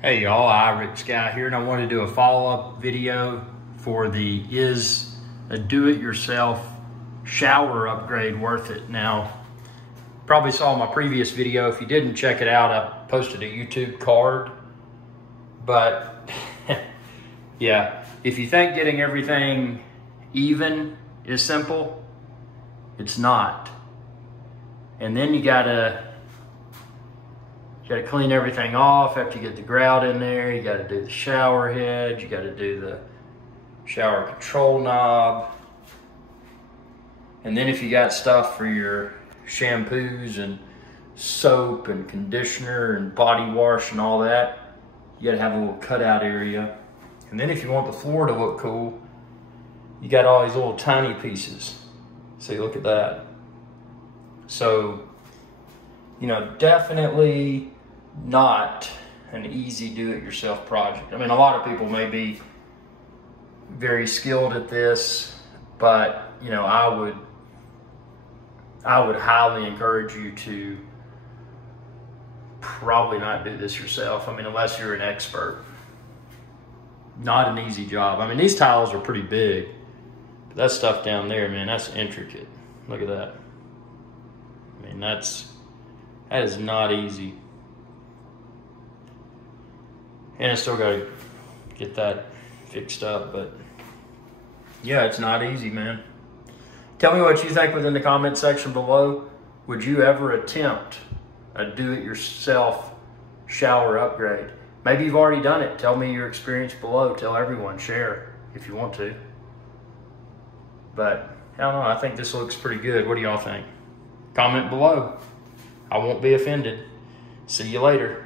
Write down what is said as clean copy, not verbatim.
Hey y'all, Rick's Guy here, and I wanted to do a follow-up video for the is a do-it-yourself shower upgrade worth it. Now, probably saw my previous video. If you didn't check it out, I posted a YouTube card. But yeah, if you think getting everything even is simple, it's not. And then you gotta clean everything off after you get the grout in there. You gotta do the shower head. You gotta do the shower control knob. And then if you got stuff for your shampoos and soap and conditioner and body wash and all that, you gotta have a little cutout area. And then if you want the floor to look cool, you got all these little tiny pieces. See, look at that. So, you know, definitely not an easy do-it-yourself project. I mean, a lot of people may be very skilled at this, but you know, I would highly encourage you to probably not do this yourself. I mean, unless you're an expert. Not an easy job. I mean, these tiles are pretty big, but that stuff down there, man, that's intricate. Look at that. I mean, that is not easy. And I still gotta get that fixed up, but yeah, it's not easy, man. Tell me what you think within the comment section below. Would you ever attempt a do-it-yourself shower upgrade? Maybe you've already done it. Tell me your experience below. Tell everyone, share if you want to. But I don't know, I think this looks pretty good. What do y'all think? Comment below. I won't be offended. See you later.